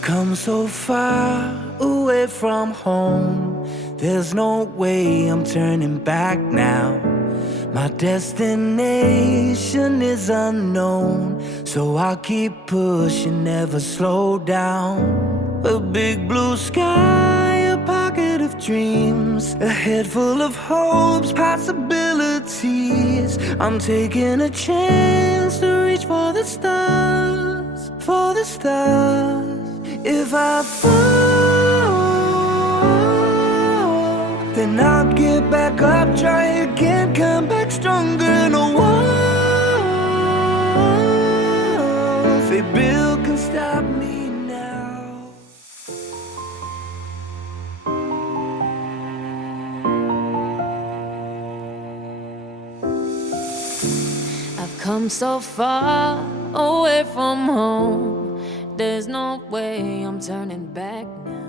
I've come so far away from home. There's no way I'm turning back now. My destination is unknown, so I'll keep pushing, never slow down. A big blue sky, a pocket of dreams, a head full of hopes, possibilities. I'm taking a chance to reach for the stars, for the stars. If I fall, then I'll get back up, try again, come back stronger. No walls they build can stop me now. I've come so far away from home. There's no way I'm turning back now.